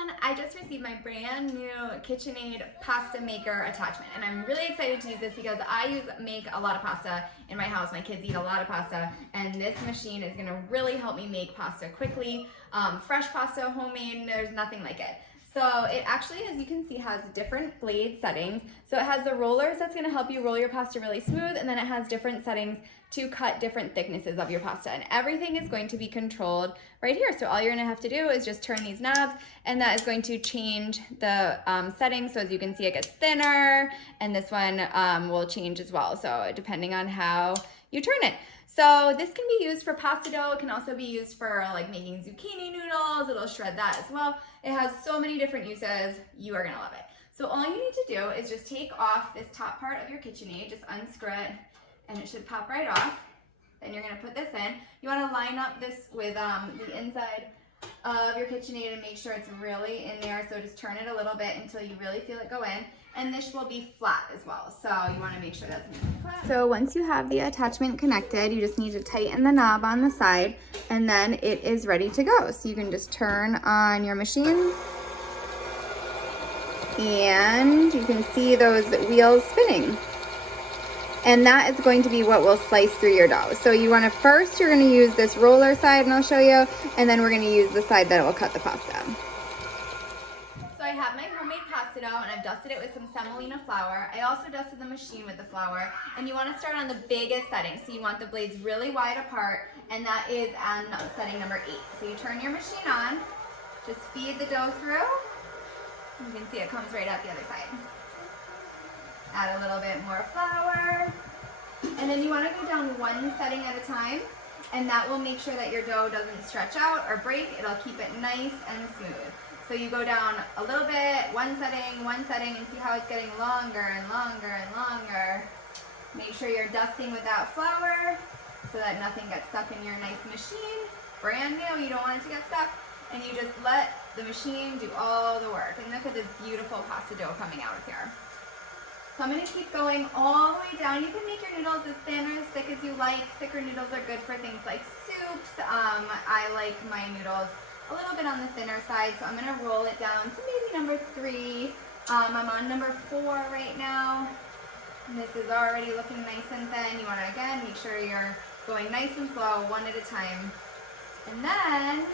everyone, I just received my brand new KitchenAid pasta maker attachment, and I'm really excited to use this because I make a lot of pasta in my house. My kids eat a lot of pasta, and this machine is going to really help me make pasta quickly. Fresh pasta, homemade, there's nothing like it. So it actually, as you can see, has different blade settings. So it has the rollers that's going to help you roll your pasta really smooth, and then it has different settings to cut different thicknesses of your pasta, and everything is going to be controlled right here. So all you're going to have to do is just turn these knobs, and that is going to change the settings. So as you can see, it gets thinner, and this one will change as well, so depending on how you turn it. So this can be used for pasta dough. It can also be used for like making zucchini noodles. It'll shred that as well. It has so many different uses. You are gonna love it. So all you need to do is just take off this top part of your KitchenAid, just unscrew it, and it should pop right off. Then you're gonna put this in. You wanna line up this with the inside of your KitchenAid and make sure it's really in there. So just turn it a little bit until you really feel it go in. And this will be flat as well, so you want to make sure that's nice and flat. So once you have the attachment connected, you just need to tighten the knob on the side, and then it is ready to go. So you can just turn on your machine, and you can see those wheels spinning. And that is going to be what will slice through your dough. So you want to first, you're going to use this roller side, and I'll show you, and then we're going to use the side that will cut the pasta. So I have my homemade pasta dough, and I've dusted it with some semolina flour. I also dusted the machine with the flour, and you want to start on the biggest setting. So you want the blades really wide apart, and that is on setting number 8. So you turn your machine on, just feed the dough through. You can see it comes right out the other side. Add a little bit more flour, and then you want to go down one setting at a time, and that will make sure that your dough doesn't stretch out or break. It'll keep it nice and smooth. So you go down a little bit, one setting, and see how it's getting longer and longer and longer. Make sure you're dusting with that flour so that nothing gets stuck in your nice machine. Brand new, you don't want it to get stuck. And you just let the machine do all the work. And look at this beautiful pasta dough coming out of here. So I'm going to keep going all the way down. You can make your noodles as thin or as thick as you like. Thicker noodles are good for things like soups. I like my noodles a little bit on the thinner side, so I'm going to roll it down to maybe number 3. I'm on number 4 right now. And this is already looking nice and thin. You want to, again, make sure you're going nice and slow, one at a time. And then,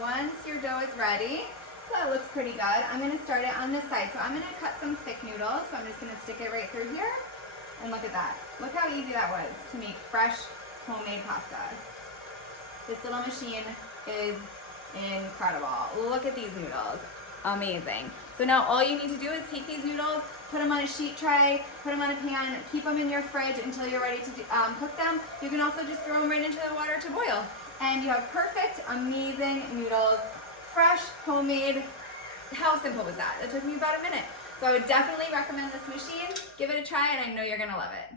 once your dough is ready, so it looks pretty good, I'm going to start it on this side. So I'm going to cut some thick noodles, so I'm just going to stick it right through here. And look at that. Look how easy that was to make fresh, homemade pasta. This little machine is incredible. Look at these noodles. Amazing. So now all you need to do is take these noodles, put them on a sheet tray, put them on a pan, keep them in your fridge until you're ready to cook them. You can also just throw them right into the water to boil. And you have perfect, amazing noodles. Fresh, homemade. How simple was that? It took me about a minute. So I would definitely recommend this machine. Give it a try, and I know you're going to love it.